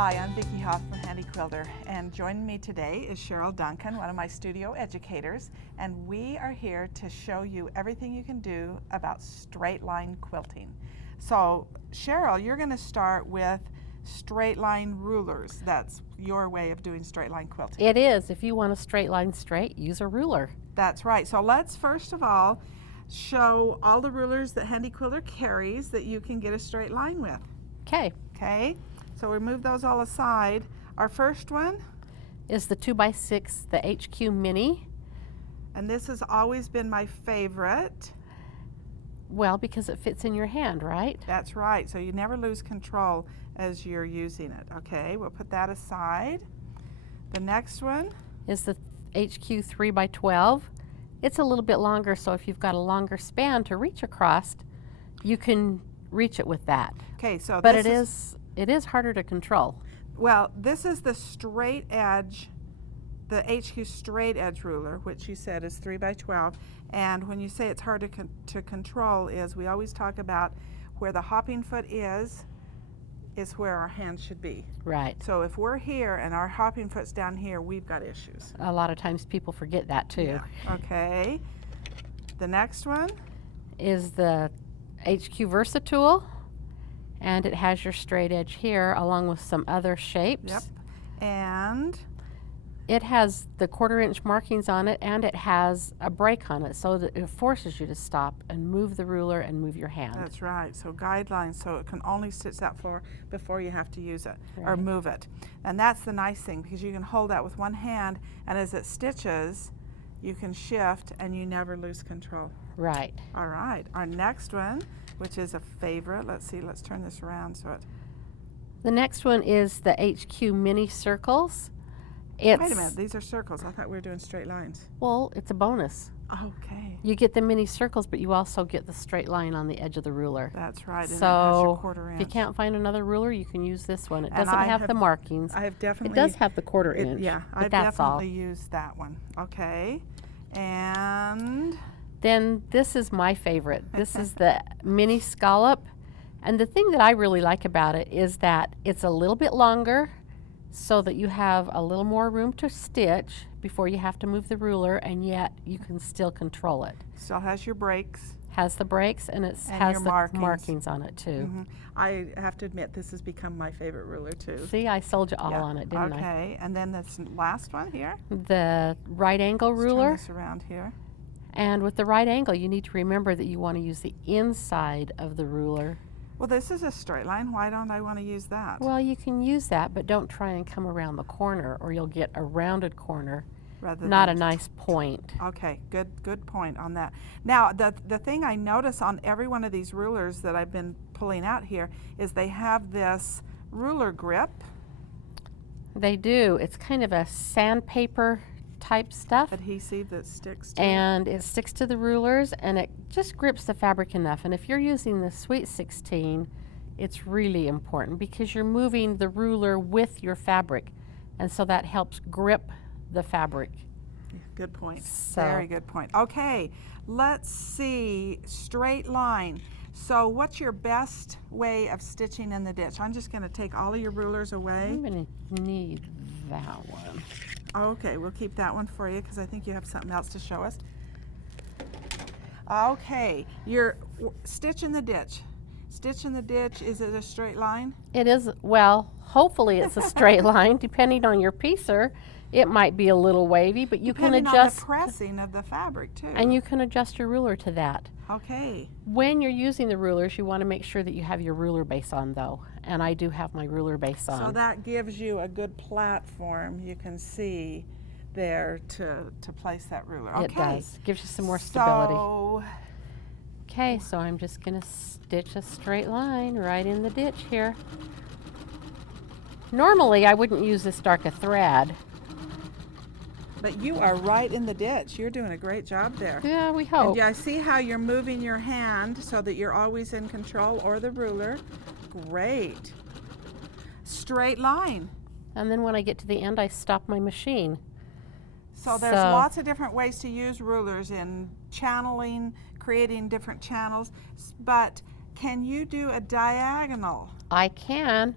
Hi, I'm Vicki Hoff from Handi Quilter, and joining me today is Cheryl Duncan, one of my studio educators, and we are here to show you everything you can do about straight line quilting. So Cheryl, you're going to start with straight line rulers. That's your way of doing straight line quilting. It is. If you want a straight line straight, use a ruler. That's right. So let's first of all show all the rulers that Handi Quilter carries that you can get a straight line with. Okay. Okay, so we move those all aside. Our first one is the 2x6, the HQ Mini. And this has always been my favorite. Well, because it fits in your hand, right? That's right, so you never lose control as you're using it. Okay, we'll put that aside. The next one is the HQ 3x12. It's a little bit longer, so if you've got a longer span to reach across, you can reach it with that. Okay, so but it is harder to control. Well, this is the straight edge, the HQ straight edge ruler, which you said is 3x12. And when you say it's hard to control, is we always talk about where the hopping foot is where our hand should be. Right. So if we're here and our hopping foot's down here, we've got issues. A lot of times people forget that too. Yeah. Okay. The next one is the HQ Versatool, and it has your straight edge here along with some other shapes. Yep. And it has the 1/4 inch markings on it, and it has a break on it, so that it forces you to stop and move the ruler and move your hand. That's right. So guidelines, so it can only stitch that far before you have to use it or move it. And that's the nice thing, because you can hold that with one hand, and as it stitches, you can shift and you never lose control. Right. All right. Our next one, which is a favorite, let's see, let's turn this around so it. The next one is the HQ Mini Circles. Wait a minute, these are circles. I thought we were doing straight lines. Well, it's a bonus. Okay. You get the mini circles, but you also get the straight line on the edge of the ruler. That's right, and so it has your 1/4 inch. If you can't find another ruler, you can use this one. It And doesn't have the markings. I have definitely. It does have the 1/4 inch. Yeah, I've definitely used that one. Okay, and then this is my favorite. This is the Mini Scallop, and the thing that I really like about it is that it's a little bit longer, so that you have a little more room to stitch before you have to move the ruler, and yet you can still control it. Still has your breaks. Has the breaks, and it has the markings on it too. Mm-hmm. I have to admit, this has become my favorite ruler too. See, I sold you all on it, didn't I? Okay, and then this last one here. The right angle ruler. Let's turn this around here. And with the right angle, you need to remember that you want to use the inside of the ruler. Well, this is a straight line. Why don't I want to use that? Well, you can use that, but don't try and come around the corner, or you'll get a rounded corner, not a nice point. Okay, good point on that. Now, the thing I notice on every one of these rulers that I've been pulling out here is they have this ruler grip. They do. It's kind of a sandpaper type stuff. Adhesive that sticks to and it sticks to the rulers, and it just grips the fabric enough. And if you're using the Sweet 16, it's really important because you're moving the ruler with your fabric, and so that helps grip the fabric. Good point. So, very good point. Okay, let's see, straight line. So what's your best way of stitching in the ditch? I'm just going to take all of your rulers away. I'm going to need that one. Okay, we'll keep that one for you because I think you have something else to show us. Okay, your stitch in the ditch. Stitch in the ditch, is it a straight line? It is, well, hopefully it's a straight line. Depending on your piecer, it might be a little wavy, but you can adjust. Depending on the pressing of the fabric too. And you can adjust your ruler to that. Okay. When you're using the rulers, you want to make sure that you have your ruler base on though. And I do have my ruler base on. So that gives you a good platform, you can see there to place that ruler. Okay. It does. Gives you some more stability. So, okay, so I'm just going to stitch a straight line right in the ditch here. Normally I wouldn't use this dark a thread. But you are right in the ditch. You're doing a great job there. Yeah, we hope. And I see how you're moving your hand so that you're always in control, or the ruler. Great. Straight line. And then when I get to the end, I stop my machine. So there's lots of different ways to use rulers in channeling, creating different channels, but can you do a diagonal? I can.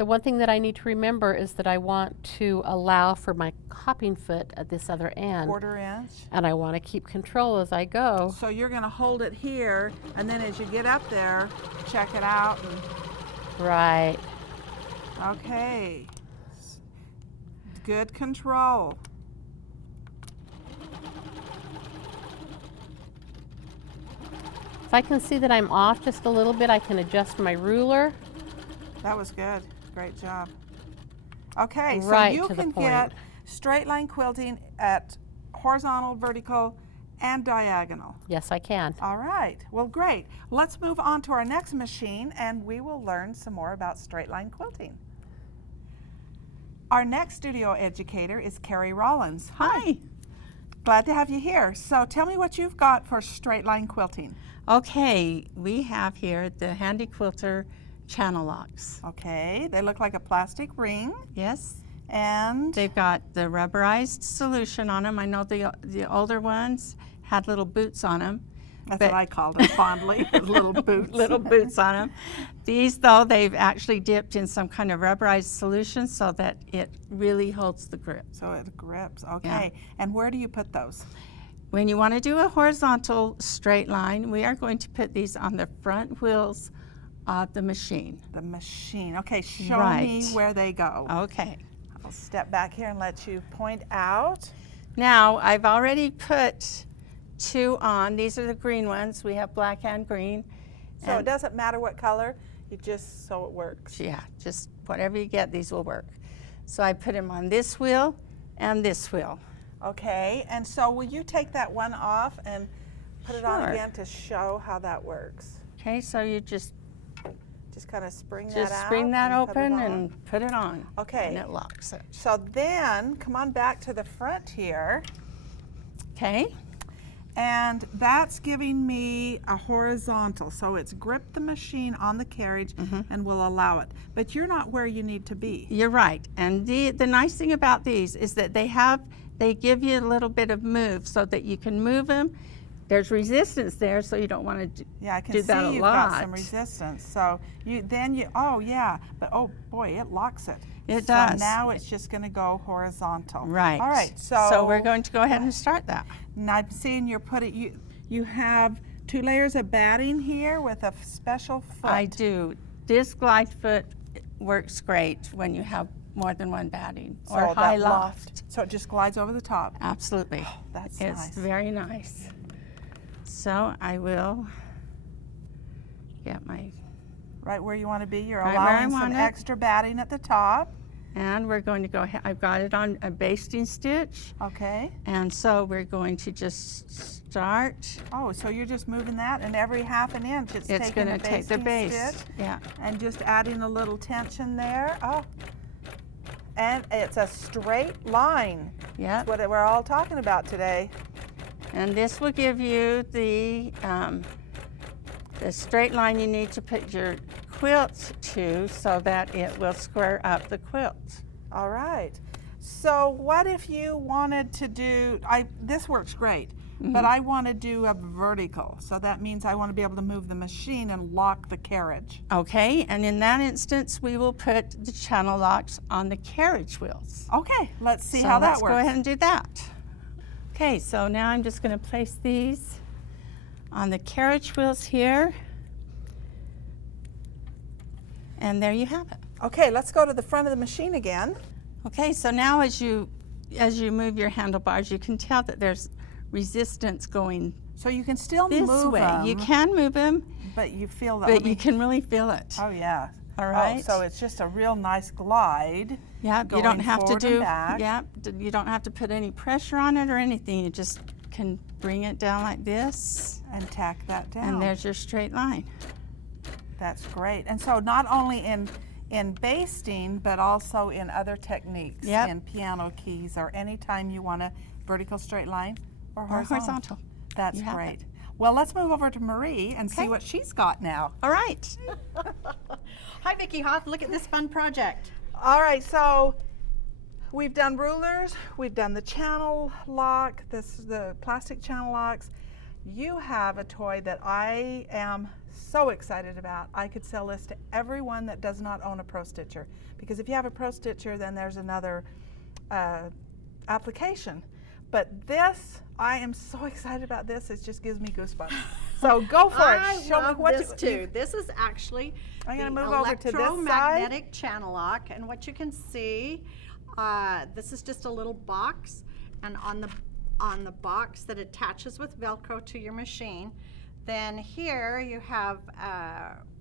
The one thing that I need to remember is that I want to allow for my hopping foot at this other end. 1/4 inch. And I want to keep control as I go. So you're going to hold it here, and then as you get up there, check it out. Right. Okay. Good control. If I can see that I'm off just a little bit, I can adjust my ruler. That was good. Great job. Okay, Right so you to the can point. get straight line quilting at horizontal, vertical, and diagonal. Yes, I can. All right. Well, great. Let's move on to our next machine, and we will learn some more about straight line quilting. Our next studio educator is Carrie Rollins. Hi. Glad to have you here. So tell me what you've got for straight line quilting. Okay, we have here the Handi Quilter Channellocks. Okay, they look like a plastic ring, Yes, and they've got the rubberized solution on them. I know the older ones had little boots on them. that's but- what I called them fondly, little boots. Little boots on them. These, though, they've actually dipped in some kind of rubberized solution so that it really holds the grip. So it grips. Okay. And where do you put those? When you want to do a horizontal straight line, we are going to put these on the front wheels of the machine. The machine. Okay, show me Right. where they go. Okay. I'll step back here and let you point out. Now, I've already put 2 on. These are the green ones. We have black and green. So it And- doesn't matter what color, you just so it works. Yeah, just whatever you get, these will work. So I put them on this wheel and this wheel. Okay, and so will you take that one off and put it on Sure. again to show how that works? Okay, so you just Kind of spring that out. spring that and put it open on. and put it on. Okay. And it locks it. So then, come on back to the front here, Okay, and that's giving me a horizontal. So it's gripped the machine on the carriage and will allow it. But you're not where you need to be. you're right. And the nice thing about these is that they give you a little bit of move so that you can move them. There's resistance there, so you don't want to do, Yeah, I can do see that a you've lot. got some resistance. So oh yeah, but oh boy, it locks it. It so does. now it's just going to go horizontal. Right. All right. So we're going to go ahead and start that. Now I'm seeing you have 2 layers of batting here with a special foot. I do. This glide foot works great when you have more than one batting So or that high loft. So it just glides over the top. Absolutely. That's It's nice. very nice. So I will get my, Right where you want to be. You're Right where I allowing some want it. extra batting at the top. and we're going to go ahead, I've got it on a basting stitch, Okay. and so we're going to just start. Oh, so you're just moving that, and every 1/2 inch it's It's taking going a to take the basting base. stitch Yeah. and just adding a little tension there. Oh, and it's a straight line. Yep. That's what we're all talking about today. And this will give you the straight line you need to put your quilt to so that it will square up the quilt. All right. So what if you wanted to do, this works great, but I want to do a vertical. So that means I want to be able to move the machine and lock the carriage. Okay, and in that instance, we will put the channel locks on the carriage wheels. Okay, let's see So how that let's works. go ahead and do that. Okay, so now I'm just going to place these on the carriage wheels here. And there you have it. Okay, let's go to the front of the machine again. Okay, so now as you move your handlebars, you can tell that there's resistance going So you can still this move way. them, You can move them, but you feel that. but you can really feel it. Oh yeah. All right. Oh, so it's just a real nice glide. Yeah, you going don't have to forward and do. back. Yeah, you don't have to put any pressure on it or anything. You just can bring it down like this, And tack that down. and there's your straight line. That's great. And so not only in basting, but also in other techniques, Yep. in piano keys, or anytime you want a vertical straight line or Or horizontal. horizontal. That's You have great. Well, let's move over to Marie and see Okay. what she's got now. All right. Hi, Vicki Hoff. Look at this fun project. All right, so we've done rulers, we've done the channel lock, the plastic channel locks. you have a toy that I am so excited about. I could sell this to everyone that does not own a Pro Stitcher, because if you have a Pro Stitcher, then there's another application. But this, I am so excited about this, it just gives me goosebumps. So go for it. I Show love me what this too. This is actually I'm the gonna move over to this side. electromagnetic channel lock, and what you can see, this is just a little box, and on the box that attaches with Velcro to your machine, then here you have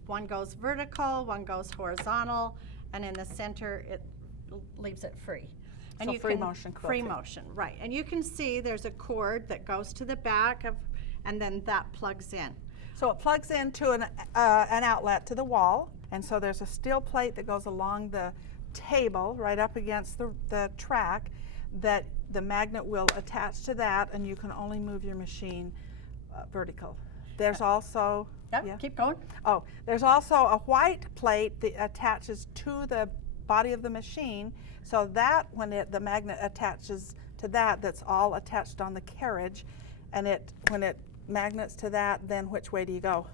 one goes vertical, one goes horizontal, and in the center it leaves it free. And So you free can, motion free quilting. motion, right? And you can see there's a cord that goes to the back of, and then that plugs in. So it plugs into an outlet to the wall, and so there's a steel plate that goes along the table right up against the track that the magnet will attach to that, and you can only move your machine vertical. There's also, Yep, yeah. keep going. Oh, there's also a white plate that attaches to the body of the machine, so that when the magnet attaches to that, that's all attached on the carriage, and when it magnets to that, then which way do you go?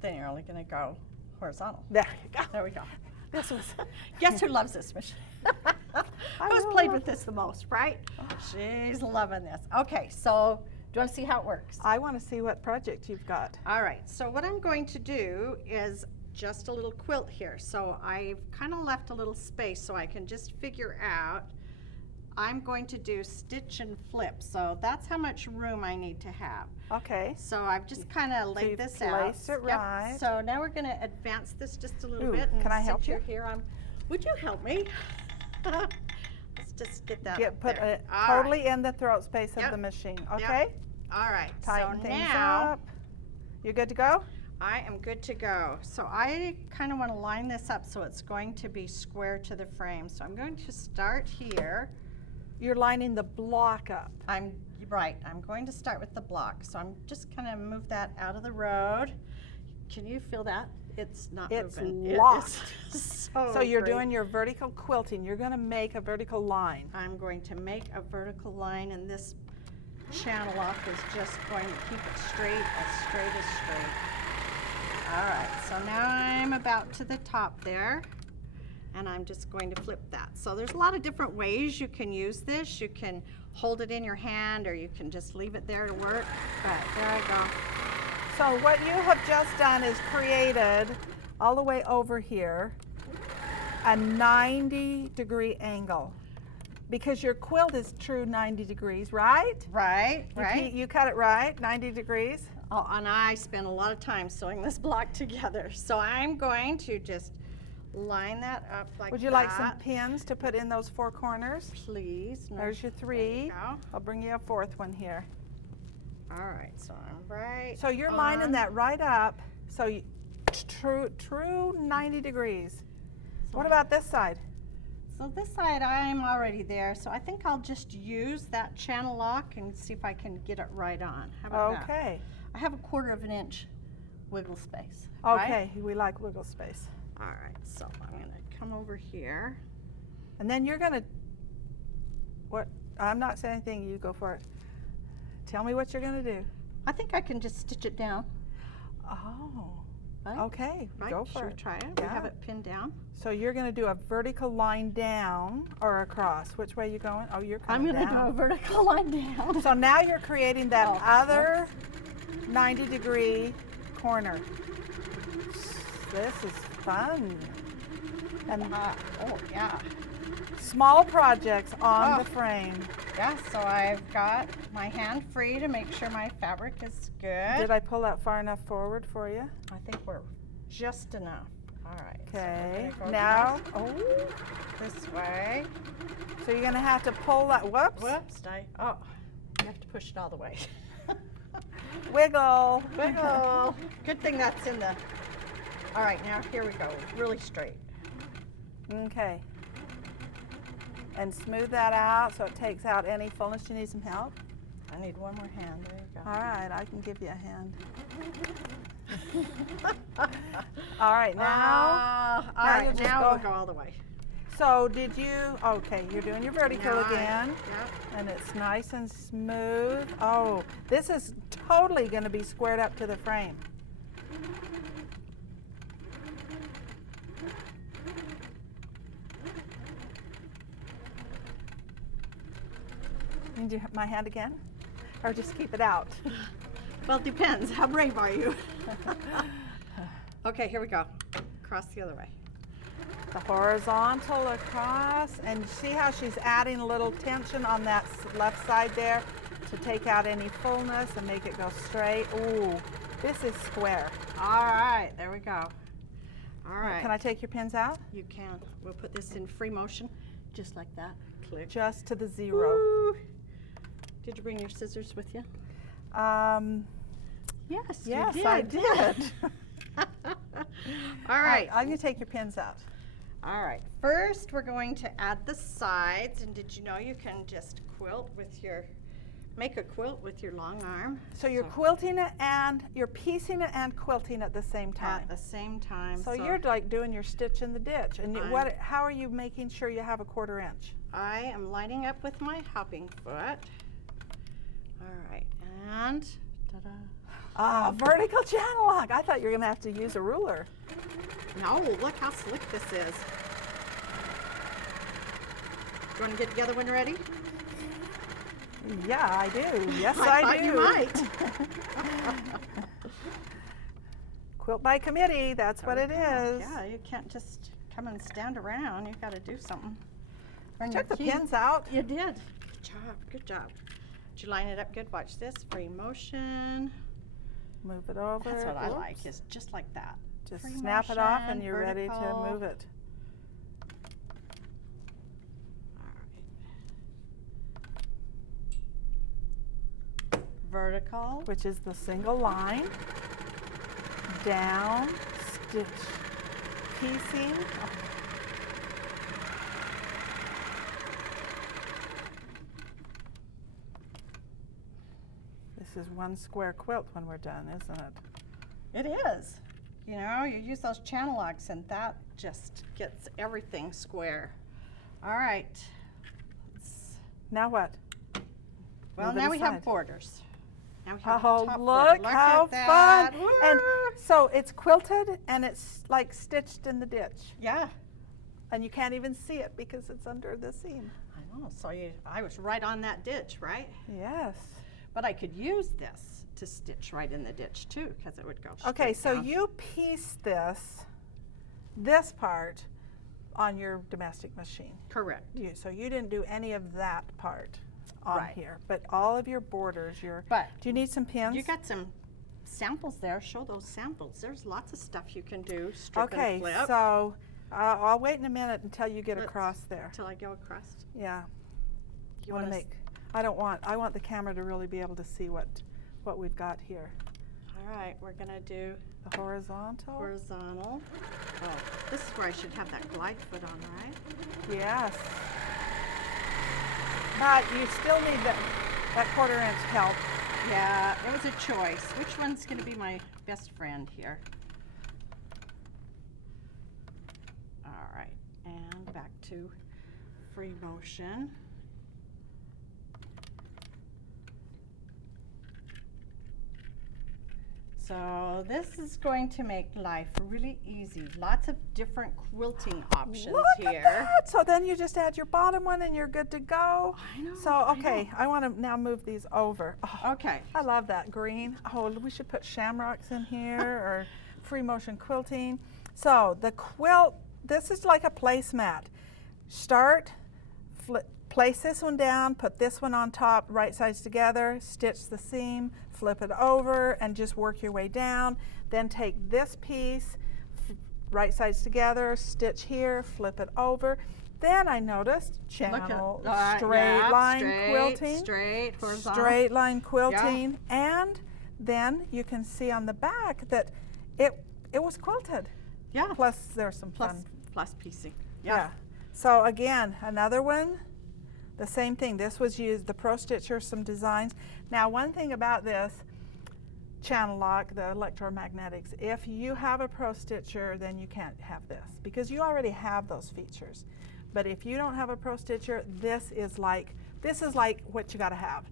Then you're only going to go horizontal. There you go. There we go. This was Guess who loves this machine? Who's will played love with this the most, right? She's loving this. Okay, so do you want to see how it works? I want to see what project you've got. All right, so what I'm going to do is just a little quilt here. So I've kind of left a little space so I can just figure out. I'm going to do stitch and flip. So that's how much room I need to have. Okay. So I've just kind of laid you've this out. placed it right. So now we're going to advance this just a little Ooh, bit. And can I help since you're you? here, would you help me? Let's just get that up Put there. it All totally in the throat space of Yep. the machine. Yep. Okay. All right. Tighten so things now up. You good to go? I am good to go. So I kind of want to line this up so it's going to be square to the frame. So I'm going to start here. You're lining the block up. I'm right. I'm going to start with the block. So I'm just kind of move that out of the road. Can you feel that? It's not It's moving. It locked. is So you're great. doing your vertical quilting. You're going to make a vertical line. I'm going to make a vertical line, and this channel lock is just going to keep it straight as straight. All right, so now I'm about to the top there, and I'm just going to flip that. So there's a lot of different ways you can use this. You can hold it in your hand, or you can just leave it there to work, but there I go. So what you have just done is created all the way over here a 90-degree angle, because your quilt is true 90 degrees, right? Right, right. You cut it right, 90 degrees. Oh, and I spent a lot of time sewing this block together. So I'm going to just line that up like that. Would you like some pins to put in those four corners? Please. No, There's your there three. you go. I'll bring you a fourth one here. All right, so I'm right. So you're lining that right up, so true 90 degrees. What about this side? So this side I'm already there, so I think I'll just use that channel lock and see if I can get it right on. How about that? Okay. I have a 1/4 of an inch wiggle space. Okay, we like wiggle space. All right, so I'm gonna come over here. And then you're gonna, I'm not saying anything, you go for it. Tell me what you're gonna do. I think I can just stitch it down. Oh, Right? okay, Right? go Should for we it. try it? We have Yeah. it pinned down. So you're gonna do a vertical line down or across. Which way you going? Oh, you're I'm coming gonna do a down. vertical line down. So now you're creating that Oh, other 90-degree corner. This is fun. And Oh yeah. small projects on Oh. the frame. Yeah, so I've got my hand free to make sure my fabric is good. Did I pull that far enough forward for you? I think we're just enough. All right. Okay. So we're gonna go Now, oh, this way. so you're gonna have to pull that. Whoops. Whoops, oh, you have to push it all the way. Wiggle. Wiggle. Good thing that's in the, all right, now here we go, really straight. Okay. And smooth that out so it takes out any fullness. You need some help? I need one more hand, there you go. All right, I can give you a hand. All right, now. All you'll right, just now go- we'll go all the way. So did you, okay, you're doing your vertical Now again. Yep. And it's nice and smooth. Oh, this is totally going to be squared up to the frame. Need my hand again? Or just keep it out? Well, it depends. How brave are you? Okay, here we go. Cross the other way. The horizontal across, and see how she's adding a little tension on that left side there to take out any fullness and make it go straight. Ooh, this is square. All right, there we go. All right. Can I take your pins out? You can. We'll put this in free motion, just like that. Click. Just to the 0. Woo. Did you bring your scissors with you? Yes, Yes, you did. I did. All right. I'm going to take your pins out. All right. First, we're going to add the sides. And did you know you can just quilt with your, make a quilt with your long arm? So you're quilting it and you're piecing it and quilting at the same time. At the same time. So you're like doing your stitch in the ditch. And I'm- how are you making sure you have a 1/4 inch? I am lining up with my hopping foot. All right. And ta-da. Ah, vertical channel lock. I thought you were going to have to use a ruler. No, look how slick this is. You want to get together when you're ready? Yeah, I do. Yes, I I thought do. you might. Quilt by committee. That's what it is. Yeah, you can't just come and stand around. You've got to do something. Took the pins out. You did. Good job. Good job. Did you line it up good? Watch this. Free motion. Move it over. That's what I Oops. like, is just like that. Just Free snap it off and motion, you're ready to vertical. move it. All right. Vertical. Which is the single line. Down, stitch, piecing. This is one square quilt when we're done, isn't it? It is. You know, you use those Channellocks and that just gets everything square. All right. Now what? Well, Move it now we have aside. borders. Now we have Oh, a top look border. how at that. fun! And Woo! so it's quilted and it's like stitched in the ditch. Yeah, And you can't even see it because it's under the seam. I know. So I was right on that ditch, right? Yes. But I could use this to stitch right in the ditch too, because it would go straight Okay, so down. you piece this part on your domestic machine. Correct. So you didn't do any of that part on Right. here, but all of your borders, But do you need some pins? you got some samples there. Show those samples. There's lots of stuff you can do. Strip Okay, and flip. so I'll wait in a minute until you get Let's- across there. Till I go across. Yeah. You want want to make, I want the camera to really be able to see what we've got here. All right, we're gonna do The horizontal. horizontal. Oh, this is where I should have that glide foot on, right? Yes. But you still need that 1/4 inch help. Yeah, it was a choice. Which one's gonna be my best friend here? All right, and back to free motion. So this is going to make life really easy. Lots of different quilting options Look here. at that! So then you just add your bottom one and you're good to go. I know. So, I okay, know. I want to now move these over. Oh, Okay. I love that green. Oh, we should put shamrocks in here or free motion quilting. So the quilt, this is like a placemat. Start, place this one down, put this one on top, right sides together, stitch the seam, flip it over, and just work your way down. Then take this piece, right sides together, stitch here, flip it over. Then I noticed channel, straight line quilting, Straight, horizontal. straight line quilting, and then you can see on the back that it was quilted. Yeah. Plus there's some fun. Plus piecing. Yeah. So again, another one, the same thing. This was used, the Pro Stitcher, some designs. Now one thing about this channel lock, the electromagnetics, if you have a Pro Stitcher, then you can't have this because you already have those features. but if you don't have a Pro Stitcher, this is like what you got to have.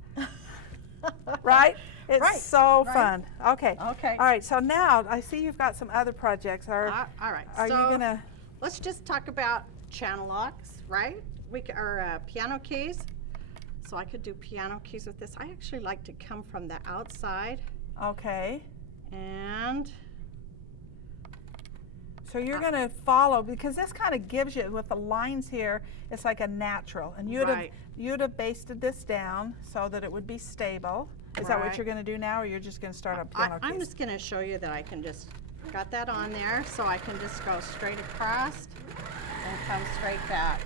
Right? It's Right, so right. fun. Okay. Okay. All right. So now I see you've got some other projects. All right. Are you so gonna? let's just talk about Channellocks, right? Or piano keys. So I could do piano keys with this. I actually like to come from the outside Okay. and So you're going to follow, because this kind of gives you, with the lines here, it's like a natural. And Right. you'd have basted this down so that it would be stable. Is that what Right. you're going to do now, or you're just going to start up piano I'm keys? just going to show you that I can just got that on there, so I can just go straight across and come straight back.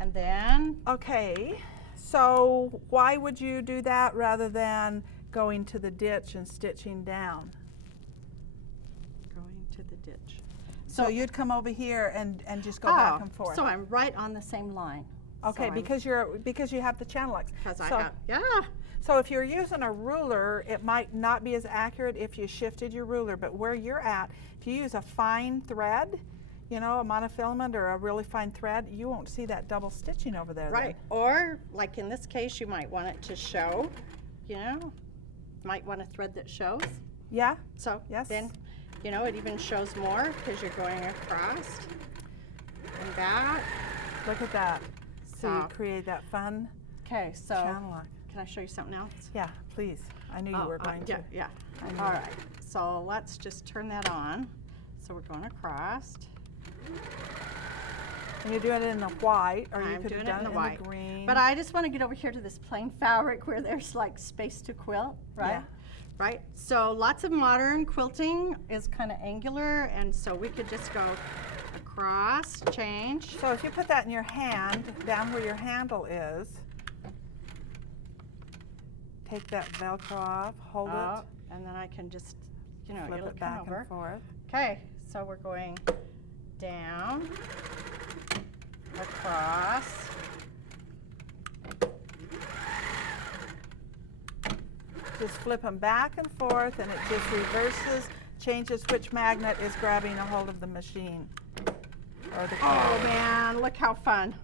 And then Okay. So why would you do that rather than going to the ditch and stitching down? going to the ditch. So you'd come over here and just go back and forth. So I'm right on the same line. Okay, because you have the Channellocks. Because I So- have, yeah. So if you're using a ruler, it might not be as accurate if you shifted your ruler, but where you're at, if you use a fine thread, you know, a monofilament or a really fine thread, you won't see that double stitching over there. Right. Or like in this case, you might want it to show, you know, might want a thread that shows. Then. Yeah? So Yes. then, you know, it even shows more because you're going across and back. Look at that. So you So- create that fun Okay, so Channellock. can I show you something else? Yeah, please. I knew you were going yeah, to. yeah. I knew All it. right. So let's just turn that on. So we're going across. And you're doing it in the white, or you I'm could doing have it done in the white. green. But I just want to get over here to this plain fabric where there's like space to quilt, right? Yeah. Right? So lots of modern quilting is kind of angular, and so we could just go across, change. So if you put that in your hand, down where your handle is, take that Velcro off, hold Oh, and then I can just, you know, it, flip it'll it come back over. and forth. Okay, so we're going down, across. Just flip them back and forth, and it just reverses, changes which magnet is grabbing a hold of the machine or the Oh quilt. man, look how fun.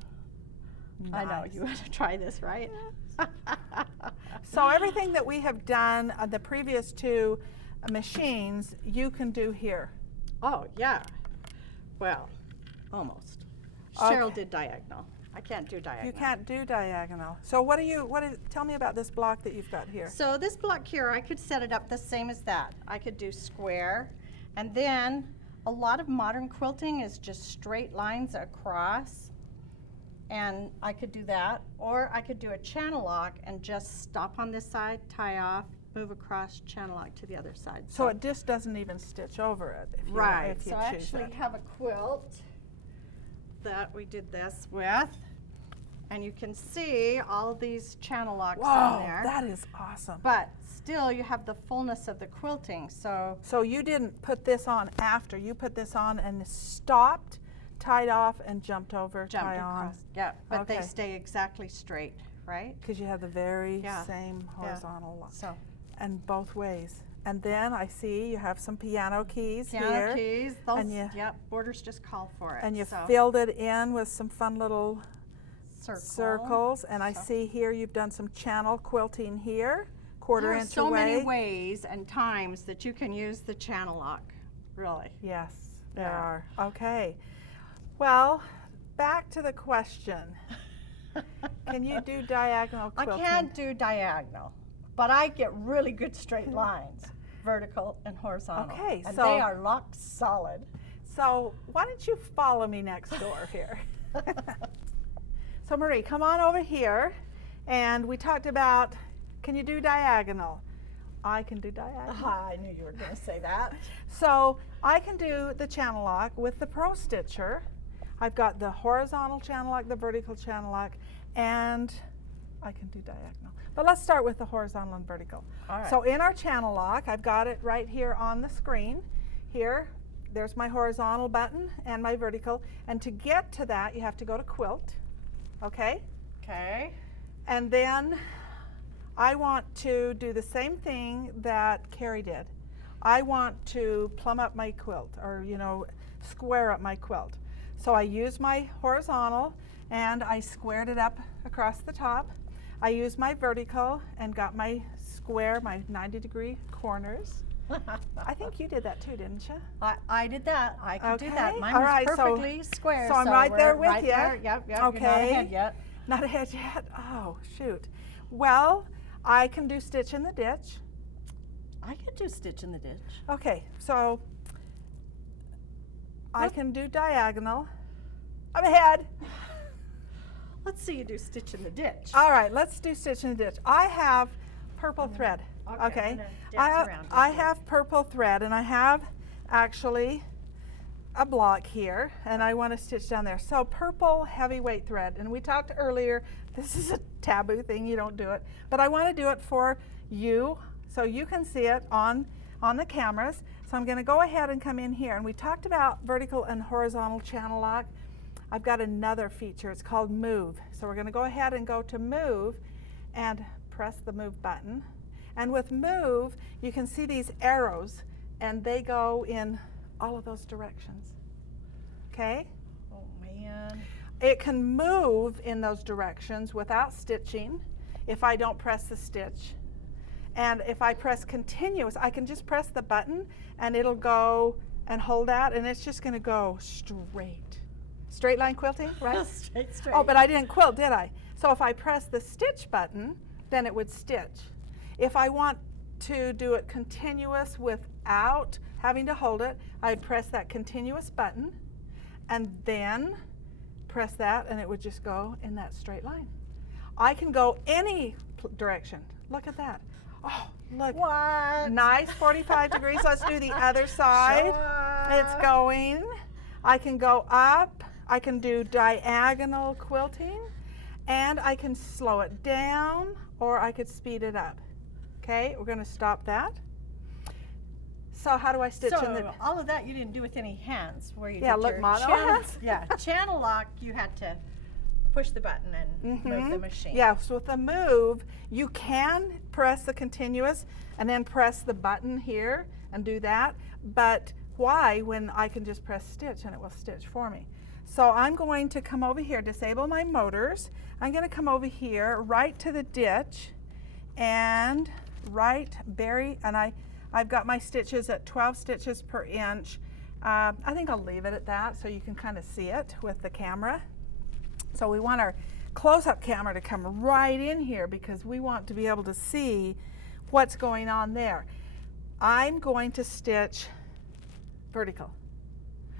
I know, Nice. you want to try this, right? So everything that we have done on the previous two machines, you can do here. Oh, yeah. Well, almost. Okay. Cheryl did diagonal. I can't do diagonal. You can't do diagonal. So tell me about this block that you've got here. So this block here, I could set it up the same as that. I could do square, and then a lot of modern quilting is just straight lines across, and I could do that, or I could do a channel lock and just stop on this side, tie off, move across, channel lock to the other side. So it just doesn't even stitch over it if you, Right, if you so I choose actually that. have a quilt that we did this with, and you can see all these channel locks Whoa, in there. that is awesome. But still, you have the fullness of the quilting. So So you didn't put this on after. You put this on and stopped, tied off, and jumped over, jumped tie on. across. Yeah, but Okay. they stay exactly straight, right? Because you have the very Yeah. same Yeah. horizontal line. So And both ways. And then I see you have some piano keys piano here. keys, those, and you- yep, borders just call for it. And you so, filled it in with some fun little circle. circles. And I So- see here you've done some channel quilting here, quarter There are inch so away. many ways and times that you can use the channel lock, really. Yes, there Yeah. are. Okay. Well, back to the question. Can you do diagonal I quilting? can't do diagonal, but I get really good straight lines, vertical and horizontal. Okay, and so- they are locked solid. So why don't you follow me next door here? So Marie, come on over here. And we talked about, can you do diagonal? I can do diagonal. I knew you were going to say that. So I can do the channel lock with the Pro Stitcher. I've got the horizontal channel lock, the vertical channel lock, and I can do diagonal. But let's start with the horizontal and vertical. All right. So in our channel lock, I've got it right here on the screen. Here, there's my horizontal button and my vertical. And to get to that, you have to go to quilt, okay? Okay. And then I want to do the same thing that Carrie did. I want to plumb up my quilt, or, you know, square up my quilt. So I used my horizontal and I squared it up across the top. I used my vertical and got my square, my 90-degree corners. I think you did that too, didn't you? I did that. I could do that. Okay. Mine All was right, so- perfectly square. so I'm right there we're with right ya. there. Yep, yep. Okay. You're not ahead yet. Not ahead yet? Oh, shoot. Well, I can do stitch in the ditch. I could do stitch in the ditch. Okay, so I can do diagonal. I'm ahead. Let's see you do stitch in the ditch. All right, let's do stitch in the ditch. I have purple thread. Okay, Okay. I'm gonna dance around I with have purple thread and I have actually a block here and I want to stitch down there. So purple heavyweight thread, and we talked earlier, this is a taboo thing, you don't do it, but I want to do it for you so you can see it on the cameras. So I'm going to go ahead and come in here, and we talked about vertical and horizontal channel lock. I've got another feature, it's called move. So we're going to go ahead and go to move and press the move button. And with move, you can see these arrows and they go in all of those directions. Okay? Oh man. It can move in those directions without stitching if I don't press the stitch. And if I press continuous, I can just press the button and it'll go and hold that, and it's just going to go straight. Straight line quilting, right? Straight. Oh, but I didn't quilt, did I? So if I press the stitch button, then it would stitch. If I want to do it continuous without having to hold it, I'd press that continuous button and then press that, and it would just go in that straight line. I can go any direction. Look at that. Oh, look. What? Nice 45 degrees. Let's do the other side. It's Sure. going. I can go up. I can do diagonal quilting, and I can slow it down, or I could speed it up. Okay, we're going to stop that. So how do I stitch in the... So all of that you didn't do with any hands, where you Yeah, did look, your mono channel, hands. yeah, channel lock. You had to push the button and move the machine. Yeah, so with the move, you can press the continuous and then press the button here and do that. But why when I can just press stitch and it will stitch for me? So I'm going to come over here, disable my motors. I'm going to come over here, right to the ditch, and bury, and I've got my stitches at 12 stitches per inch. I think I'll leave it at that so you can kind of see it with the camera. So we want our close-up camera to come right in here because we want to be able to see what's going on there. I'm going to stitch vertical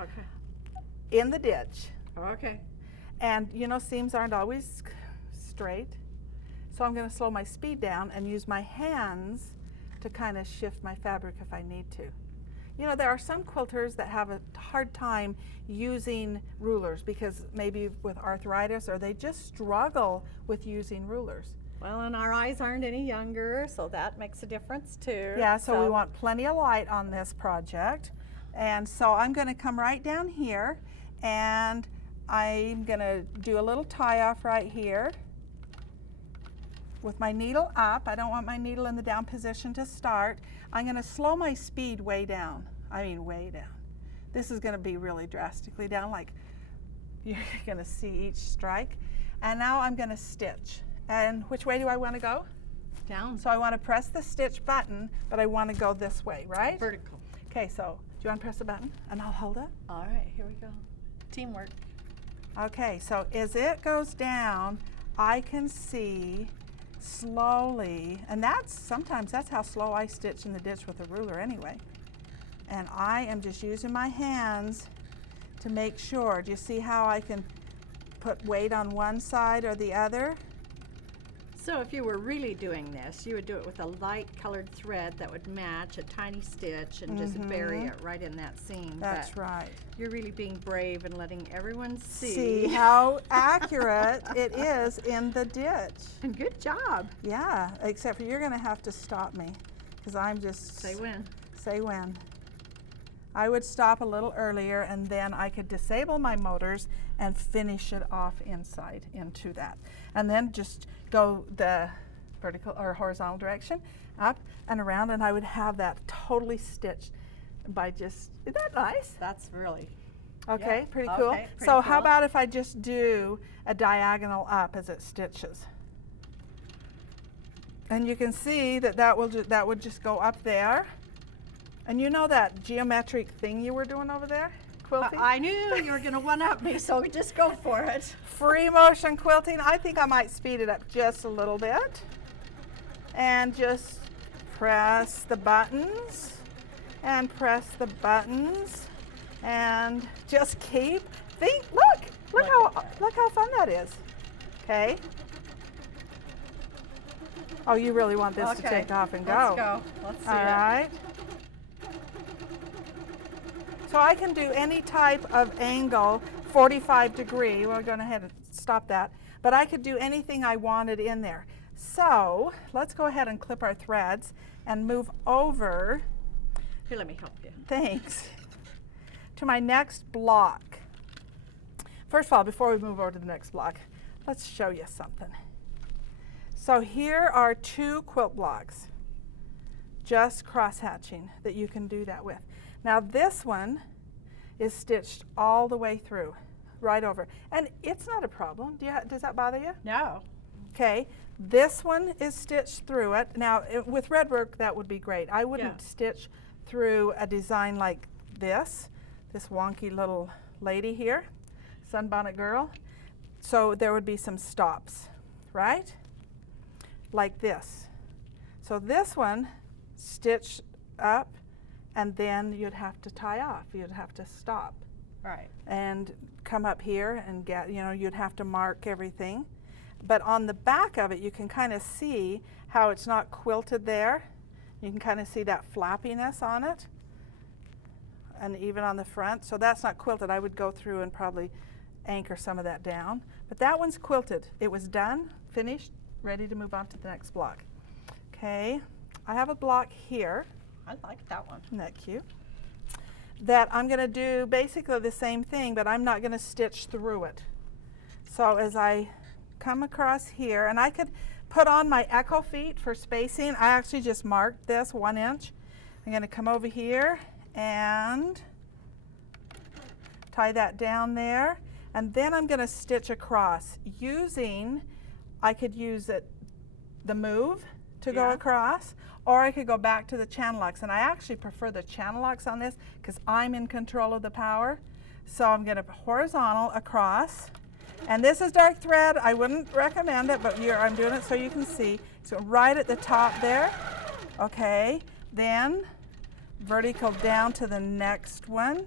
Okay. in the ditch. Okay. And you know, seams aren't always straight. So I'm going to slow my speed down and use my hands to kind of shift my fabric if I need to. You know, there are some quilters that have a hard time using rulers because maybe with arthritis, or they just struggle with using rulers. Well, and our eyes aren't any younger, so that makes a difference too. Yeah, so we want plenty of light on this project. And so I'm going to come right down here, and I'm going to do a little tie off right here with my needle up. I don't want my needle in the down position to start. I'm going to slow my speed way down. I mean way down. This is going to be really drastically down, like you're going to see each strike. And now I'm going to stitch. And which way do I want to go? Down. So I want to press the stitch button, but I want to go this way, right? Vertical. Okay, so do you want to press the button and I'll hold it? All right, here we go. Teamwork. Okay, so as it goes down, I can see slowly, and sometimes that's how slow I stitch in the ditch with a ruler anyway. And I am just using my hands to make sure. Do you see how I can put weight on one side or the other? So if you were really doing this, you would do it with a light colored thread that would match a tiny stitch and just bury it right in that seam. That's But right. you're really being brave and letting everyone See how accurate it is in the ditch. And good job. Yeah, except for you're going to have to stop me because I'm just... Say when. Say when. I would stop a little earlier, and then I could disable my motors and finish it off inside into that. And then just go the vertical or horizontal direction, up and around, and I would have that totally stitched by just, isn't that nice? That's really Okay, Yeah. pretty cool. Okay, pretty So how cool. about if I just do a diagonal up as it stitches? And you can see that that would just go up there. And you know that geometric thing you were doing over there, quilting? I knew you were going to one-up me, so just go for it. Free motion quilting. I think I might speed it up just a little bit. And just press the buttons and press the buttons and just keep look how fun that is. Okay. Oh, you really want this to take off and go. Let's go. Let's see All right. So I can do any type of angle, 45 degree. We're going ahead and stop that. But I could do anything I wanted in there. So let's go ahead and clip our threads and move over. Here, let me help you. Thanks. To my next block. First of all, before we move over to the next block, let's show you something. So here are 2 quilt blocks, just cross-hatching that you can do that with. Now this one is stitched all the way through, right over. And it's not a problem. Does that bother you? No. Okay, this one is stitched through it. Now with red work that would be great. I wouldn't stitch through a design like this wonky little lady here, sunbonnet girl. So there would be some stops, right? Like this. So this one stitched up and then you'd have to tie off. You'd have to stop. Right. And come up here and get, you'd have to mark everything. But on the back of it, you can kind of see how it's not quilted there. You can kind of see that flappiness on it. And even on the front. So that's not quilted. I would go through and probably anchor some of that down. But that one's quilted. It was done, finished, ready to move on to the next block. Okay, I have a block here. I like that one. Isn't that cute? That I'm going to do basically the same thing, but I'm not going to stitch through it. So as I come across here, and I could put on my echo feet for spacing. I actually just marked this 1 inch. I'm going to come over here and tie that down there. And then I'm going to stitch across using, I could use the move to go across, or I could go back to the Channellocks. And I actually prefer the Channellocks on this because I'm in control of the power. So I'm going to horizontal across. And this is dark thread. I wouldn't recommend it, but I'm doing it so you can see. So right at the top there. Okay. Then vertical down to the next one.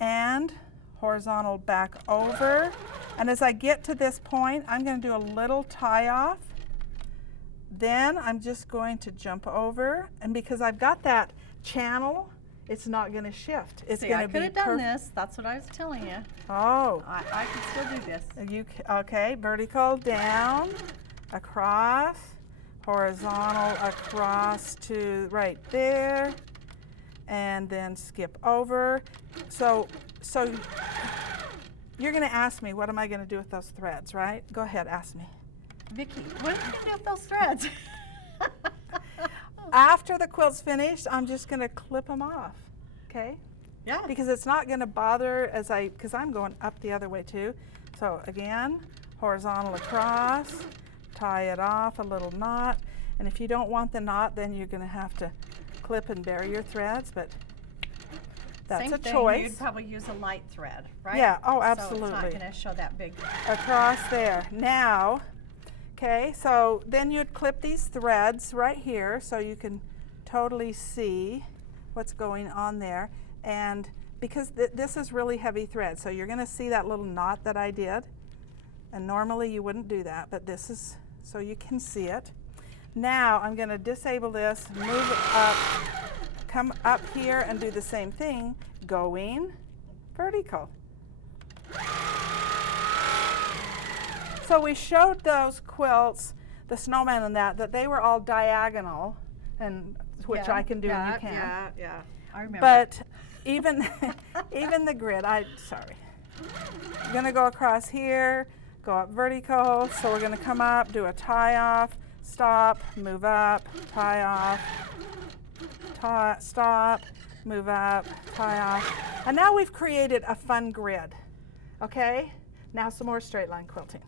And horizontal back over. And as I get to this point, I'm going to do a little tie off. Then I'm just going to jump over, and because I've got that channel, it's not going to shift. It's going to be I could have done this. That's what I was telling you. Oh. I can still do this. Okay, vertical down, across, horizontal across to right there, and then skip over. So you're going to ask me, what am I going to do with those threads, right? Go ahead, ask me. Vicki, what are you going to do with those threads? After the quilt's finished, I'm just going to clip them off, okay? Yeah. Because it's not going to bother because I'm going up the other way too. So again, horizontal across, tie it off, a little knot. And if you don't want the knot, then you're going to have to clip and bury your threads, but that's Same a thing, choice. You'd probably use a light thread, right? Yeah, oh, So absolutely. it's not going to show that big. Across there. Now, okay, so then you'd clip these threads right here so you can totally see what's going on there. And because this is really heavy thread, so you're going to see that little knot that I did. And normally you wouldn't do that, but this is so you can see it. Now I'm going to disable this, move it up, come up here and do the same thing, going vertical. So we showed those quilts, the snowman and that they were all diagonal, and which I can do and you can. Yeah. I remember. But even even the grid, sorry. I'm gonna go across here, go up vertical, so we're gonna come up, do a tie off, stop, move up, tie off, stop, move up, tie off. And now we've created a fun grid. Okay? Now some more straight line quilting.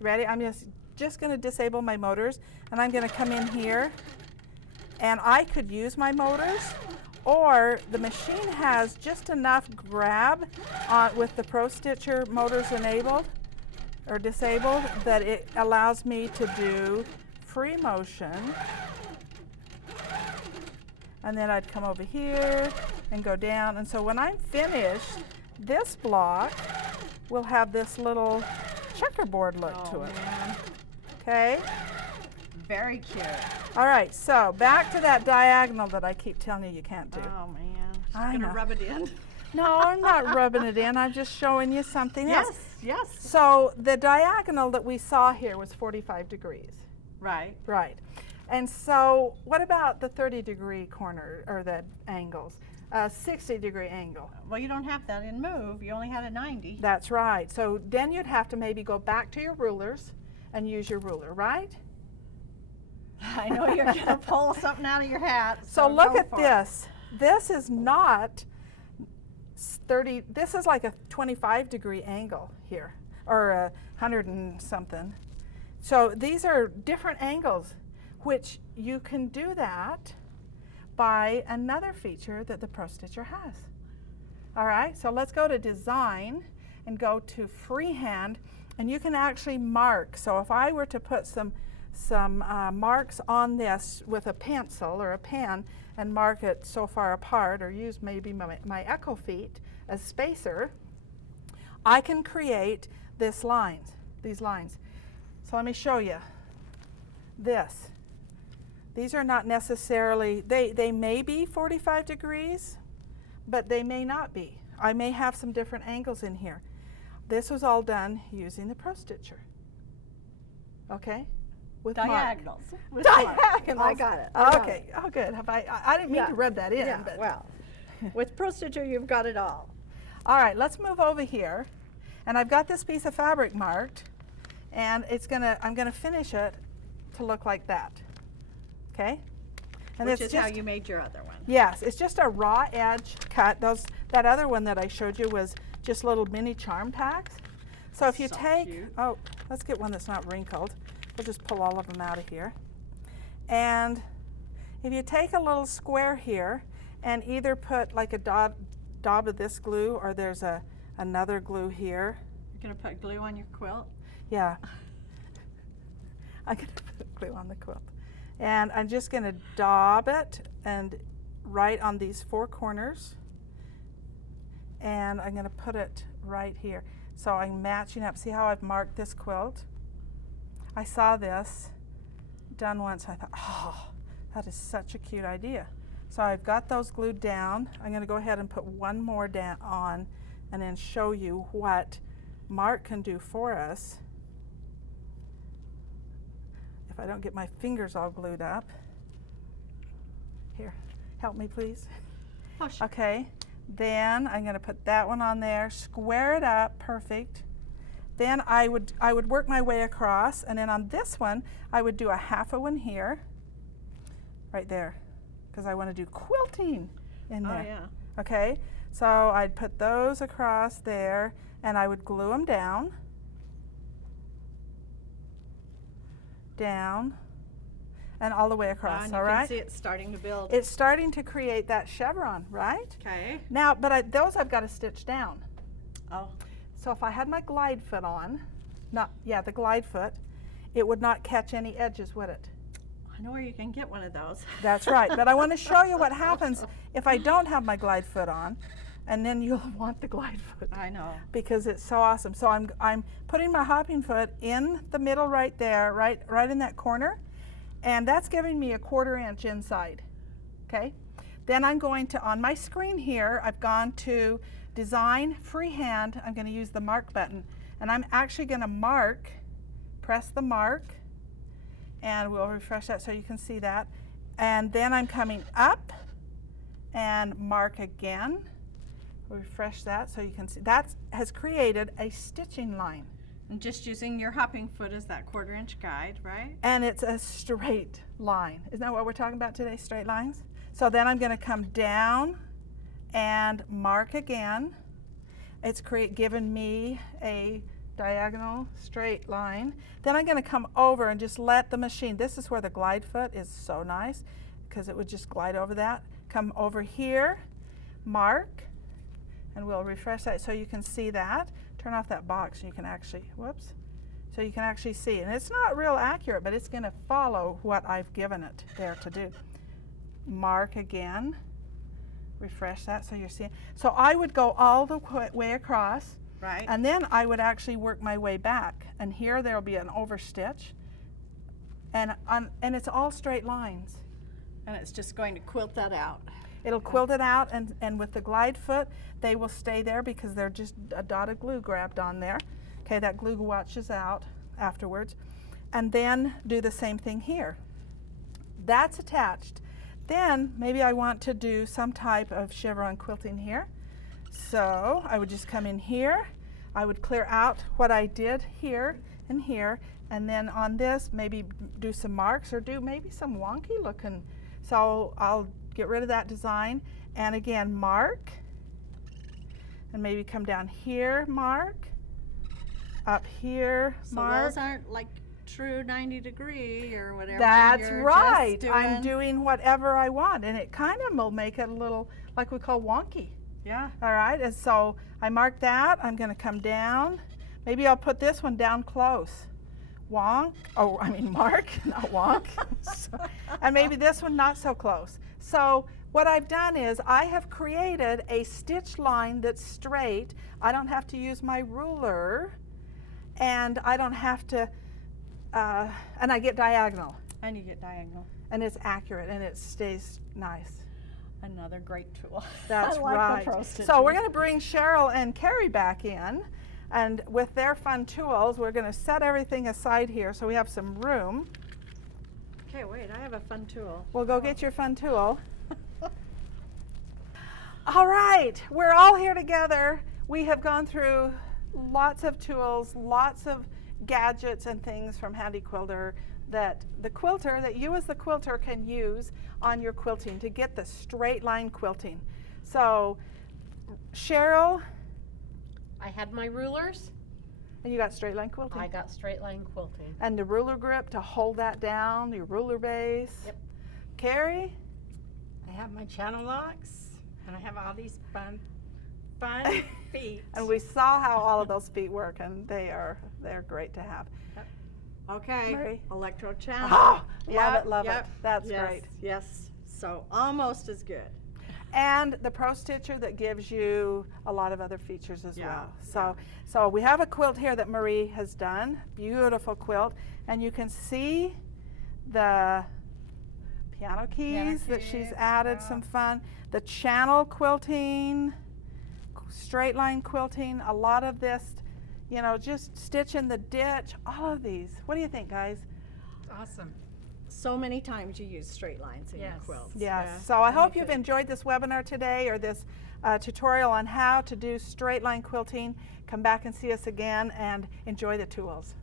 Ready? I'm just going to disable my motors, and I'm going to come in here, and I could use my motors, or the machine has just enough grab with the Pro Stitcher motors enabled or disabled that it allows me to do free motion. And then I'd come over here and go down. And so when I'm finished, this block will have this little checkerboard look to it. Man. Okay? Very cute. All right, so back to that diagonal that I keep telling you can't do. Oh man. Just I gonna know. rub it in. No, I'm not rubbing it in. I'm just showing you something else. Yes. So the diagonal that we saw here was 45 degrees. Right. Right. And so what about the 30-degree corner, or the angles? 60-degree angle. Well, you don't have that in move. You only had a 90. That's right. So then you'd have to maybe go back to your rulers and use your ruler, right? I know you're gonna pull something out of your hat. So look go at for it. this. This is not 30, this is like a 25-degree angle here, or 100 and something. So these are different angles, which you can do that by another feature that the Pro Stitcher has. All right, so let's go to Design and go to Freehand, and you can actually mark. So if I were to put some marks on this with a pencil or a pen and mark it so far apart, or use maybe my echo feet as spacer, I can create these lines. So let me show you this. These are not necessarily, they may be 45 degrees, but they may not be. I may have some different angles in here. This was all done using the Pro Stitcher. Okay? With mark. Diagonals. With Diagonals. mark. I got it. I got Okay. it. Oh, good. I didn't mean Yeah. to rub that in. Yeah, But. well, with Pro Stitcher, you've got it all. All right, let's move over here. And I've got this piece of fabric marked, and I'm gonna finish it to look like that. Okay? And Which it's is how just, you made your other one. yes, it's just a raw edge cut. That other one that I showed you was just little mini charm packs. So if you So take, cute. oh, let's get one that's not wrinkled. We'll just pull all of them out of here. And if you take a little square here and either put like a daub of this glue, or there's another glue here. You're gonna put glue on your quilt? Yeah. I'm gonna put glue on the quilt. And I'm just gonna daub it and right on these four corners. And I'm gonna put it right here. So I'm matching up. See how I've marked this quilt? I saw this done once. I thought, oh, that is such a cute idea. So I've got those glued down. I'm going to go ahead and put one more down on, and then show you what Mark can do for us. If I don't get my fingers all glued up. Here, help me please. Oh, sure. Okay, then I'm going to put that one on there, square it up, perfect. Then I would work my way across, and then on this one, I would do a half a one here, right there, because I want to do quilting in there. Oh, yeah. Okay, so I'd put those across there, and I would glue them down, and all the way across, And all you right? can see it's starting to build. It's starting to create that chevron, right? Okay. Now, but those I've got to stitch down. Oh, So if I had my glide foot on, the glide foot, it would not catch any edges, would it? I know where you can get one of those. That's right. But I want to show you what happens if I don't have my glide foot on, and then you'll want the glide foot I know. because it's so awesome. So I'm putting my hopping foot in the middle right there, right in that corner, and that's giving me a 1/4 inch inside. Okay. Then I'm going to, on my screen here, I've gone to Design, Freehand. I'm going to use the mark button, and I'm actually going to press the mark, and we'll refresh that so you can see that. And then I'm coming up and mark again. Refresh that so you can see. That has created a stitching line. And just using your hopping foot as that 1/4 inch guide, right? And it's a straight line. Isn't that what we're talking about today, straight lines? So then I'm going to come down and mark again. It's given me a diagonal straight line. Then I'm going to come over and just let the machine, this is where the glide foot is so nice because it would just glide over that. Come over here, mark, and we'll refresh that so you can see that. Turn off that box so you can actually, whoops, so you can actually see. And it's not real accurate, but it's going to follow what I've given it there to do. Mark again, refresh that so you're seeing. So I would go all the way across, Right. and then I would actually work my way back. And here there'll be an overstitch, and it's all straight lines. And it's just going to quilt that out. It'll quilt it out, and with the glide foot, they will stay there because they're just a dot of glue grabbed on there. Okay, that glue washes out afterwards. And then do the same thing here. That's attached. Then maybe I want to do some type of chevron quilting here. So I would just come in here. I would clear out what I did here and here, and then on this maybe do some marks or do maybe some wonky looking. So I'll get rid of that design, and again mark, and maybe come down here, mark, up here, So mark. those aren't like true 90-degree or whatever. That's You're right. just I'm doing whatever I want, and it kind of will make it a little like we call wonky. Yeah. All right, and so I mark that. I'm going to come down. Maybe I'll put this one down close. Wonk. Oh, I mean mark, not wonk. And maybe this one not so close. So what I've done is I have created a stitch line that's straight. I don't have to use my ruler, and I don't have to, and I get diagonal. And you get diagonal. And it's accurate, and it stays nice. Another great tool. That's I like right. The pro stitching. So we're going to bring Cheryl and Carrie back in, and with their fun tools, we're going to set everything aside here so we have some room. Okay, wait, I have a fun tool. We'll go get your fun tool. All right, we're all here together. We have gone through lots of tools, lots of gadgets and things from Handi Quilter that the quilter, that you as the quilter can use on your quilting to get the straight line quilting. So, Cheryl, I had my rulers. and you got straight line quilting. I got straight line quilting. And the ruler grip to hold that down, your ruler base. Yep. Carrie? I have my Channellocks, and I have all these fun feet. And we saw how all of those feet work, and they're great to have. Okay, Mary? electro channel. Oh, Yep, love yep, it. That's yes, great. Yes, so almost as good. And the Pro Stitcher that gives you a lot of other features as Yeah, well. So we have a quilt here that Marie has done, beautiful quilt, and you can see the piano keys that she's added some fun. The channel quilting, straight line quilting, a lot of this, you know, just stitch in the ditch, all of these. What do you think, guys? Awesome. So many times you use straight lines in your quilts. Yes. Yeah. So I Really hope you've good. enjoyed this webinar today, or this tutorial on how to do straight line quilting. Come back and see us again and enjoy the tools.